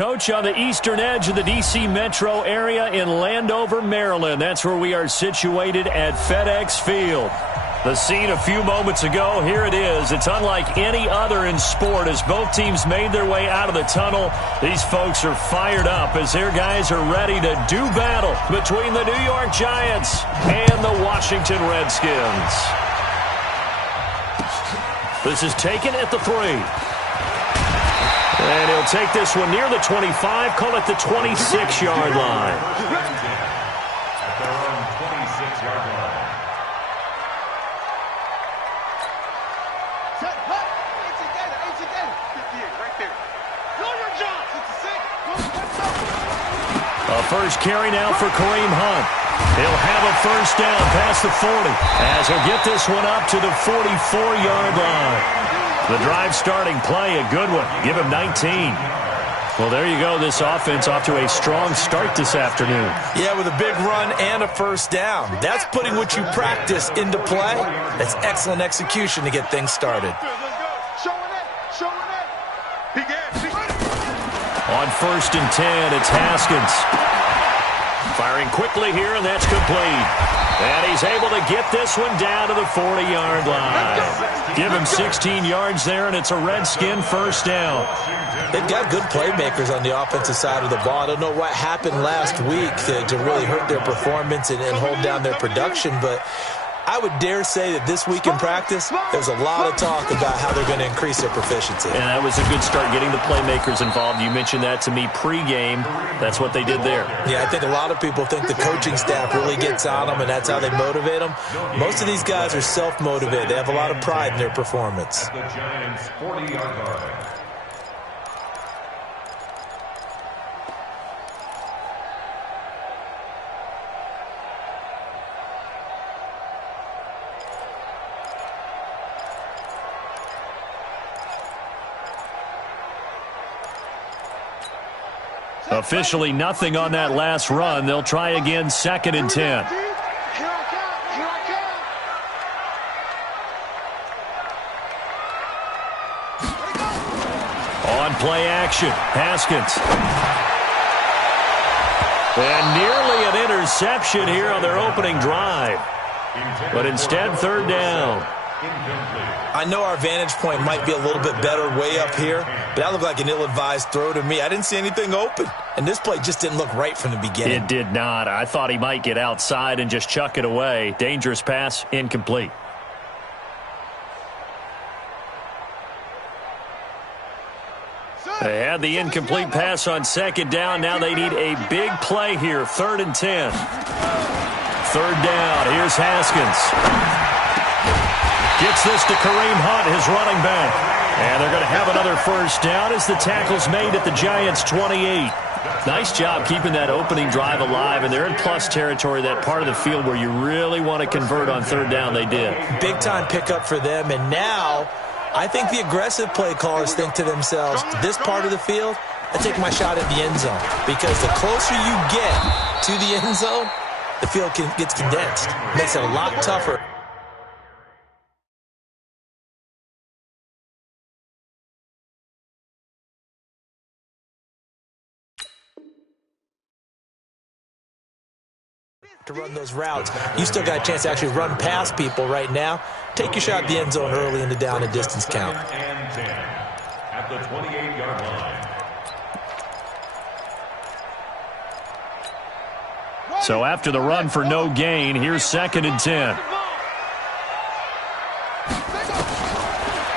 Coach, on the eastern edge of the D.C. metro area in Landover, Maryland. That's where we are situated at FedEx Field. The scene a few moments ago, here it is. It's unlike any other in sport as both teams made their way out of the tunnel. These folks are fired up as their guys are ready to do battle between the New York Giants and the Washington Redskins. This is taken at the 3. And he'll take this one near the 25, call it the 26-yard line. At their own 26-yard line. A first carry now for Kareem Hunt. He'll have a first down past the 40 as he'll get this one up to the 44-yard line. The drive starting play, a good one. Give him 19. Well, there you go. This offense off to a strong start this afternoon. Yeah, with a big run and a first down. That's putting what you practice into play. That's excellent execution to get things started. On 1st and 10, it's Haskins. Firing quickly here, and that's complete. And he's able to get this one down to the 40-yard line. Give him 16 yards there, and it's a Redskin first down. They've got good playmakers on the offensive side of the ball. I don't know what happened last week to really hurt their performance and hold down their production, but I would dare say that this week in practice, there's a lot of talk about how they're going to increase their proficiency. And that was a good start, getting the playmakers involved. You mentioned that to me pregame. That's what they did there. Yeah, I think a lot of people think the coaching staff really gets on them, and that's how they motivate them. Most of these guys are self-motivated. They have a lot of pride in their performance. At the Giants' 40-yard line. Officially nothing on that last run. They'll try again 2nd and 10. On play action, Haskins. And nearly an interception here on their opening drive. But instead, 3rd down. I know our vantage point might be a little bit better way up here, but that looked like an ill-advised throw to me. I didn't see anything open, and this play just didn't look right from the beginning. It did not. I thought he might get outside and just chuck it away. Dangerous pass, incomplete. They had the incomplete pass on 2nd down. Now they need a big play here, 3rd and 10. 3rd down, here's Haskins. Gets this to Kareem Hunt, his running back. And they're going to have another first down as the tackle's made at the Giants' 28. Nice job keeping that opening drive alive, and they're in plus territory, that part of the field where you really want to convert on 3rd down. They did. Big-time pickup for them, and now I think the aggressive play callers think to themselves, this part of the field, I take my shot at the end zone, because the closer you get to the end zone, the field gets condensed. Makes it a lot tougher. To run those routes, you still got a chance to actually run past people right now. Take your shot at the end zone early in the down and distance count. At the 28-yard line. So after the run for no gain, here's 2nd and 10.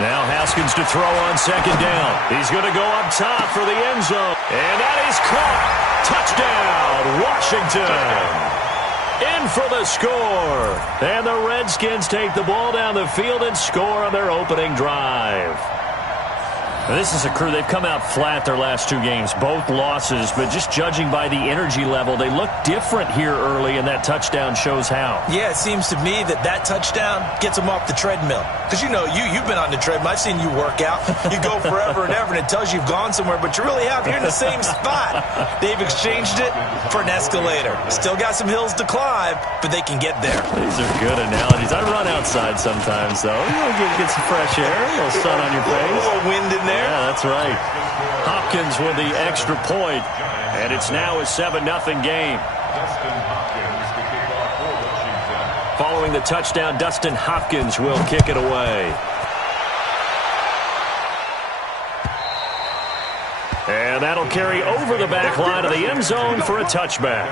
Now Haskins to throw on 2nd down. He's going to go up top for the end zone. And that is caught. Touchdown, Washington. In for the score. And the Redskins take the ball down the field and score on their opening drive. Now, this is a crew, they've come out flat their last 2 games, both losses, but just judging by the energy level, they look different here early, and that touchdown shows how. Yeah, it seems to me that touchdown gets them off the treadmill. Because, you know, you've been on the treadmill. I've seen you work out. You go forever and ever, and it tells you you've gone somewhere, but you really have. You're in the same spot. They've exchanged it for an escalator. Still got some hills to climb, but they can get there. These are good analogies. I run outside sometimes, though. You know, get some fresh air, a little sun on your face. A little wind in there. there. Yeah, that's right. Hopkins with the extra point, and it's now a 7-0 game. Following the touchdown, Dustin Hopkins will kick it away. And that'll carry over the back line of the end zone for a touchback.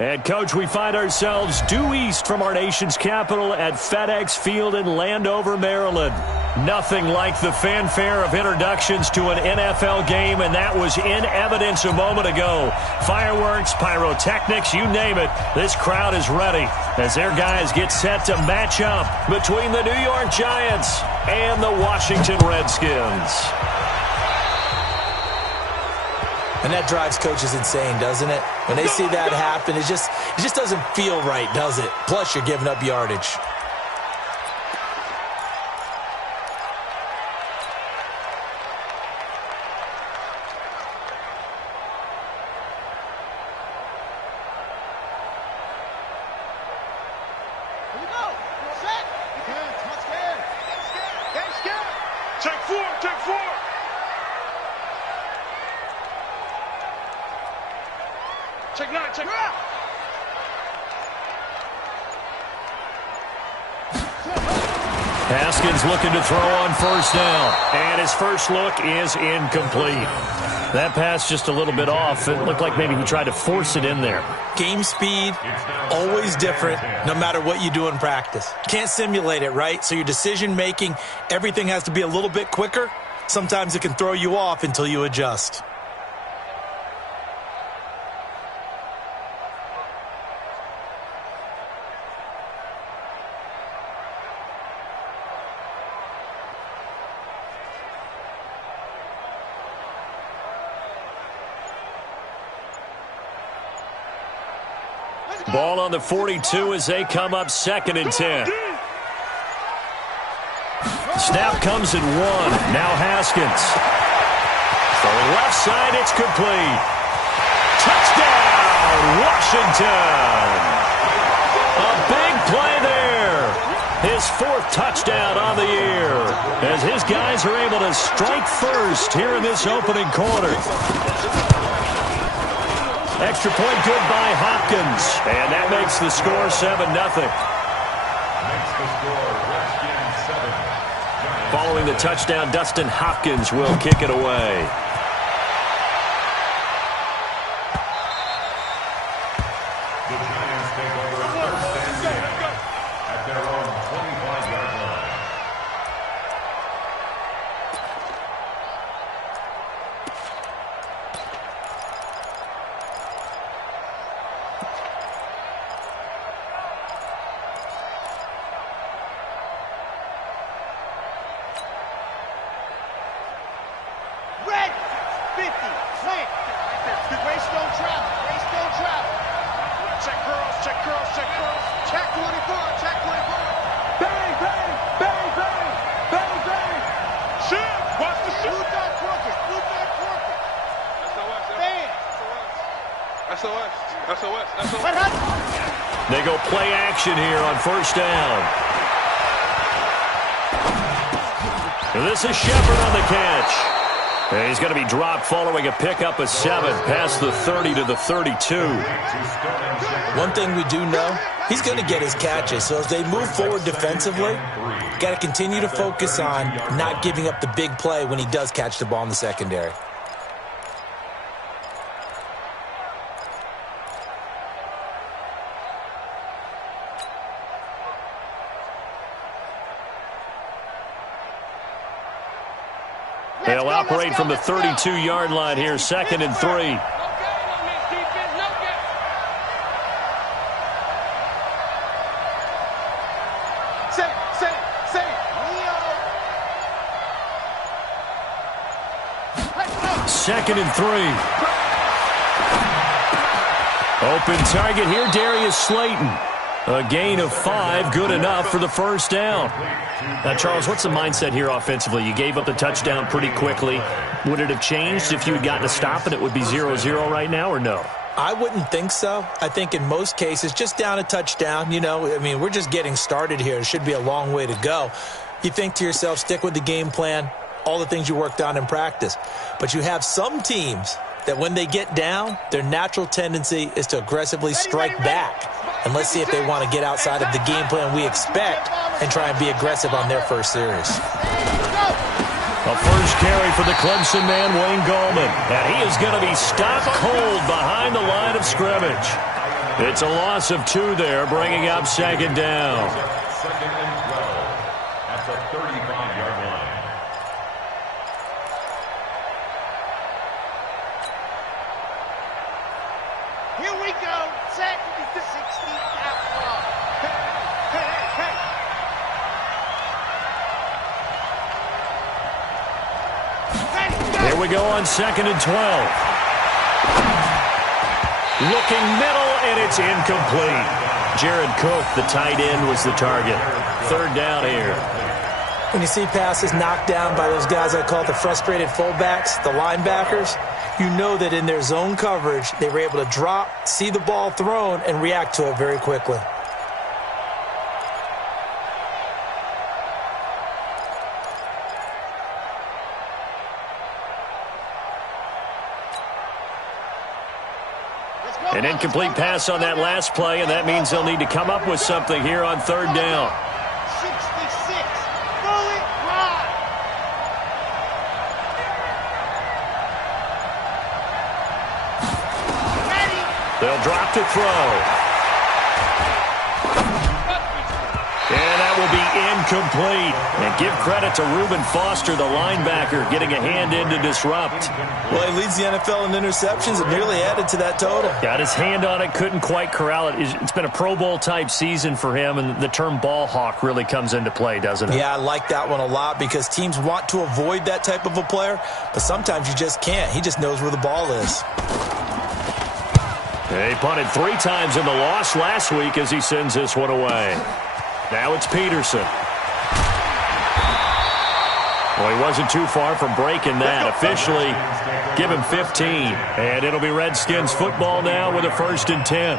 And, Coach, we find ourselves due east from our nation's capital at FedEx Field in Landover, Maryland. Nothing like the fanfare of introductions to an NFL game, and that was in evidence a moment ago. Fireworks, pyrotechnics, you name it, this crowd is ready as their guys get set to match up between the New York Giants and the Washington Redskins. And that drives coaches insane, doesn't it? When they see that happen, it just doesn't feel right, does it? Plus, you're giving up yardage. Check 9, check 9. Haskins looking to throw on first down. And his first look is incomplete. That pass just a little bit off. It looked like maybe he tried to force it in there. Game speed, always different, no matter what you do in practice. Can't simulate it, right? So your decision-making, everything has to be a little bit quicker. Sometimes it can throw you off until you adjust. Ball on the 42 as they come up 2nd and 10. Snap comes at 1. Now Haskins. For the left side, it's complete. Touchdown, Washington. A big play there. His 4th touchdown on the year as his guys are able to strike first here in this opening quarter. Extra point good by Hopkins. And that makes the score 7-0. Following the touchdown, Dustin Hopkins will kick it away. The Giants take over 3rd and 10 at their own 25-yard line. Red 50, slant. Race don't travel. Race don't travel. Check girls, check girls, check girls. Check 24, check 24. Bang, bang, bang, bang, bang, bang. Shoot, watch the shoot. Blue dot crooked, blue dot crooked. SOS, Bam. SOS, SOS, SOS. Hut, hut. They go play action here on first down. And this is Shepard on the catch. And he's going to be dropped following a pickup of 7 past the 30 to the 32. One thing we do know, he's going to get his catches. So as they move forward defensively, got to continue to focus on not giving up the big play when he does catch the ball in the secondary. They'll operate from the 32-yard line here, 2nd and 3. Second and 3. Open target here, Darius Slayton. A gain of 5, good enough for the first down. Now, Charles, what's the mindset here offensively? You gave up the touchdown pretty quickly. Would it have changed if you had gotten a stop and it would be 0-0 right now, or no? I wouldn't think so. I think in most cases, just down a touchdown, we're just getting started here. It should be a long way to go. You think to yourself, stick with the game plan, all the things you worked on in practice. But you have some teams that when they get down, their natural tendency is to aggressively strike back. And let's see if they want to get outside of the game plan we expect and try and be aggressive on their first series. A first carry for the Clemson man, Wayne Gallman. And he is going to be stopped cold behind the line of scrimmage. It's a loss of 2 there, bringing up 2nd down. 2nd and 12 at the 35-yard line. Here we go. Set 60 out front. Hey. Here we go on 2nd and 12. Looking middle, and it's incomplete. Jared Cook, the tight end, was the target. 3rd down here. When you see passes knocked down by those guys I call the frustrated fullbacks, the linebackers, you know that in their zone coverage, they were able to drop, see the ball thrown, and react to it very quickly. An incomplete pass on that last play, and that means they'll need to come up with something here on third down. 66. Bullet ride. Ready. They'll drop to throw. And that will be incomplete. And give credit to Reuben Foster, the linebacker, getting a hand in to disrupt. Well, he leads the NFL in interceptions and nearly added to that total. Got his hand on it, couldn't quite corral it. It's been a Pro Bowl-type season for him, and the term ball hawk really comes into play, doesn't it? Yeah, I like that one a lot because teams want to avoid that type of a player, but sometimes you just can't. He just knows where the ball is. He punted 3 times in the loss last week as he sends this one away. Now it's Peterson. Well, he wasn't too far from breaking that. Officially, give him 15. And it'll be Redskins football now with a 1st and 10.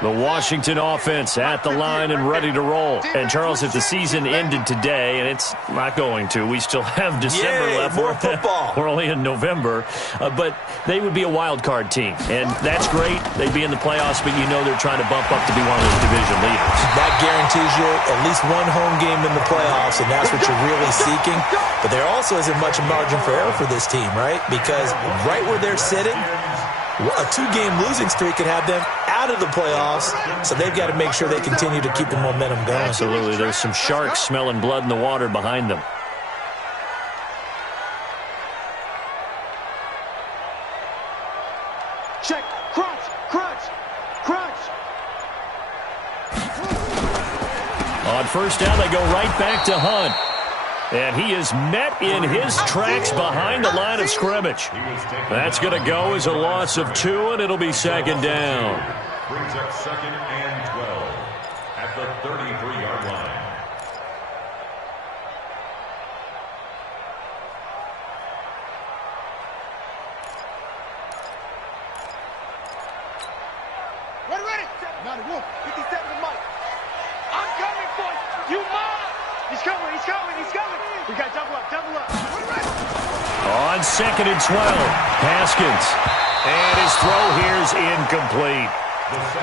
The Washington offense at the line and ready to roll. And, Charles, if the season ended today, and it's not going to, we still have December left. More football. We're only in November. But they would be a wild card team. And that's great. They'd be in the playoffs, but you know they're trying to bump up to be one of those division leaders. That guarantees you at least one home game in the playoffs, and that's what you're really seeking. But there also isn't much margin for error for this team, right? Because right where they're sitting, a 2-game losing streak could have them out of the playoffs, so they've got to make sure they continue to keep the momentum going. Absolutely. There's some sharks smelling blood in the water behind them. Check. Crunch. Crunch. Crunch. On 1st down, they go right back to Hunt. And he is met in his tracks behind the line of scrimmage. That's going to go as a loss of 2, and it'll be 2nd down. Brings up 2nd and 12 at the 33-yard line. Ready. 91. 57 to Mike. I'm coming for you. You mine. He's coming. He's coming. He's coming. We got double up. Double up. On 2nd and 12, Haskins. And his throw here is incomplete.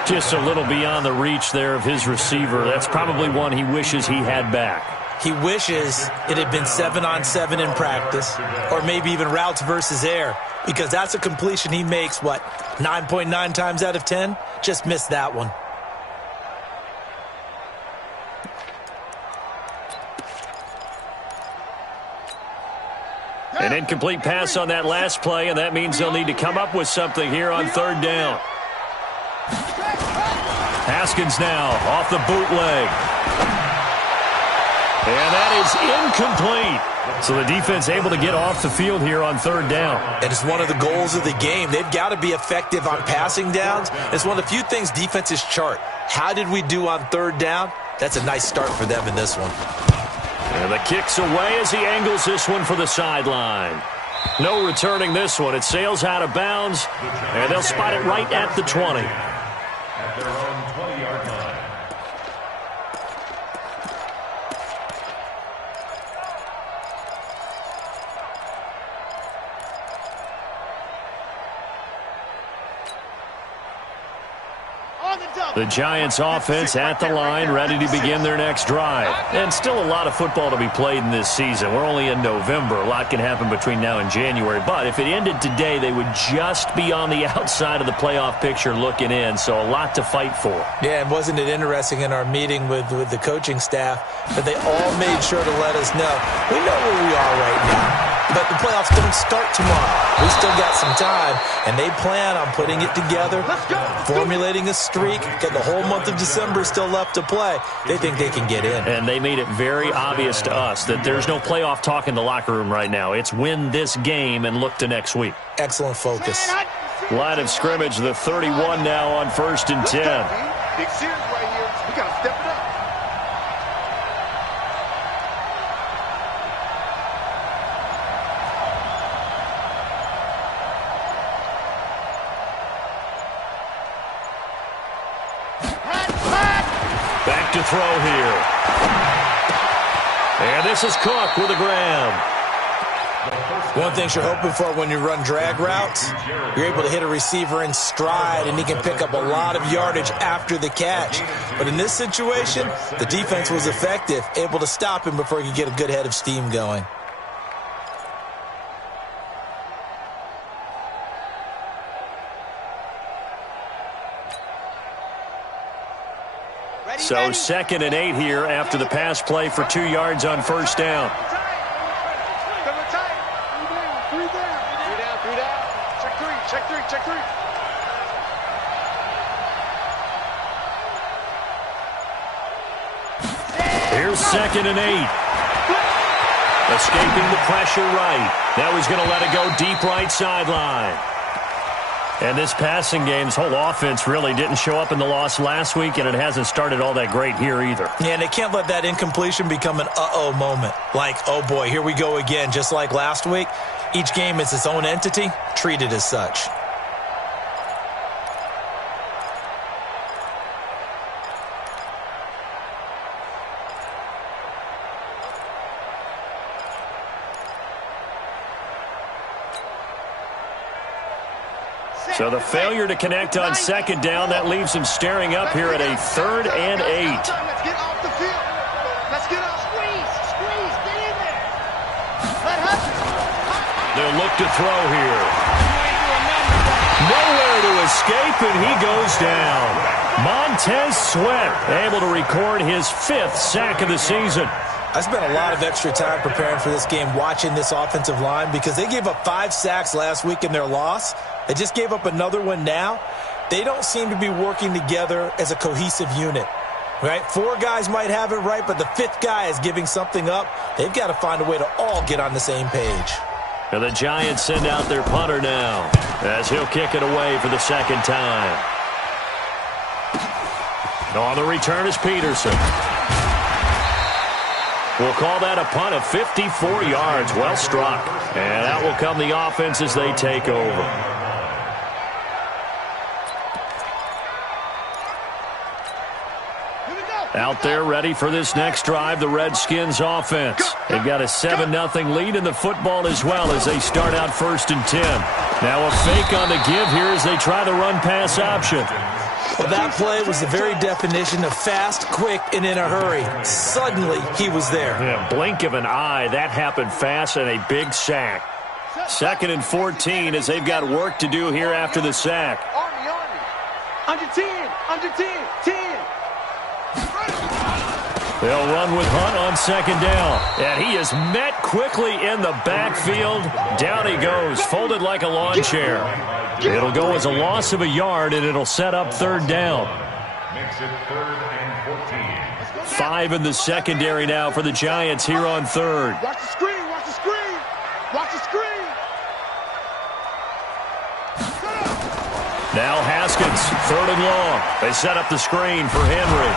Just a little beyond the reach there of his receiver. That's probably one he wishes he had back. He wishes it had been 7-on-7 in practice, or maybe even routes versus air, because that's a completion he makes, 9.9 times out of 10? Just missed that one. An incomplete pass on that last play, and that means they'll need to come up with something here on 3rd down. Haskins now off the bootleg. And that is incomplete. So the defense able to get off the field here on 3rd down. And it's one of the goals of the game. They've got to be effective on passing downs. It's one of the few things defenses chart. How did we do on 3rd down? That's a nice start for them in this one. And the kick's away as he angles this one for the sideline. No returning this one. It sails out of bounds, and they'll spot it right at the 20. At their own 20-yard line. The Giants offense at the line, ready to begin their next drive. And still a lot of football to be played in this season. We're only in November. A lot can happen between now and January. But if it ended today, they would just be on the outside of the playoff picture looking in. So a lot to fight for. Yeah, and wasn't it interesting in our meeting with the coaching staff that they all made sure to let us know, we know where we are right now. But the playoffs don't start tomorrow. We still got some time, and they plan on putting it together, formulating a streak. Got the whole month of December still left to play. They think they can get in. And they made it very obvious to us that there's no playoff talk in the locker room right now. It's win this game and look to next week. Excellent focus. Line of scrimmage, the 31 now on 1st and 10. Big series right here. We got to step it up. Back to throw here. And this is Cook with a grab. One thing you're hoping for when you run drag routes, you're able to hit a receiver in stride, and he can pick up a lot of yardage after the catch. But in this situation, the defense was effective, able to stop him before he could get a good head of steam going. So 2nd and 8 here after the pass play for 2 yards on first down. Check three. Here's 2nd and 8. Escaping the pressure right. Now he's going to let it go deep right sideline. And this passing game's whole offense really didn't show up in the loss last week, and it hasn't started all that great here either. Yeah, and they can't let that incompletion become an uh-oh moment. Like, oh boy, here we go again, just like last week. Each game is its own entity, treated as such. So the failure to connect on 2nd down, that leaves him staring up here at a 3rd and 8. Let's get off the field. Let's get off. Squeeze, get in there. Let Hudson. They'll look to throw here. Nowhere to escape, and he goes down. Montez Sweat able to record his 5th sack of the season. I spent a lot of extra time preparing for this game, watching this offensive line, because they gave up 5 sacks last week in their loss. They just gave up another one now. They don't seem to be working together as a cohesive unit, right? 4 guys might have it right, but the 5th guy is giving something up. They've got to find a way to all get on the same page. And the Giants send out their punter now, as he'll kick it away for the 2nd time. On the return is Peterson. We'll call that a punt of 54 yards. Well struck. And out will come the offense as they take over. Out there ready for this next drive, the Redskins offense. They've got a 7-0 lead in the football as well as they start out 1st and 10. Now a fake on the give here as they try the run-pass option. Well, that play was the very definition of fast, quick, and in a hurry. Suddenly, he was there. Yeah, blink of an eye. That happened fast and a big sack. 2nd and 14 as they've got work to do here after the sack. Under 10. They'll run with Hunt on 2nd down. And he is met quickly in the backfield. Down he goes, folded like a lawn chair. It'll go as a loss of a yard, and it'll set up 3rd down. Makes it 3rd and 14. 5 in the secondary now for the Giants here on 3rd. Watch the screen. Now Haskins, 3rd and long. They set up the screen for Henry.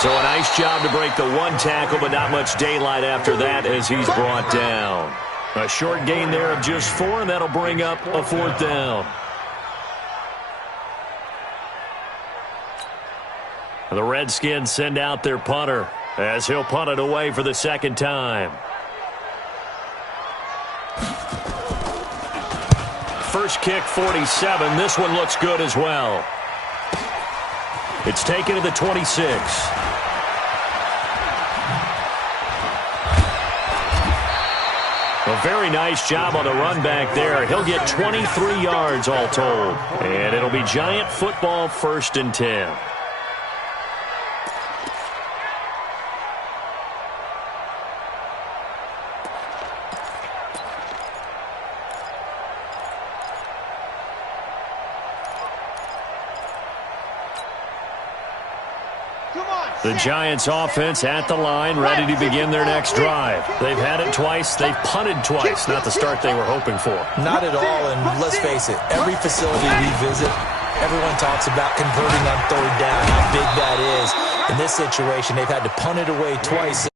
So a nice job to break the 1 tackle, but not much daylight after that as he's brought down. A short gain there of just 4, and that'll bring up a 4th down. The Redskins send out their punter as he'll punt it away for the 2nd time. First kick, 47. This one looks good as well. It's taken to the 26. A very nice job on the run back there. He'll get 23 yards all told. And it'll be Giant football 1st and 10. The Giants offense at the line, ready to begin their next drive. They've had it twice. They've punted twice. Not the start they were hoping for. Not at all, and let's face it, every facility we visit, everyone talks about converting on 3rd down, how big that is. In this situation, they've had to punt it away twice.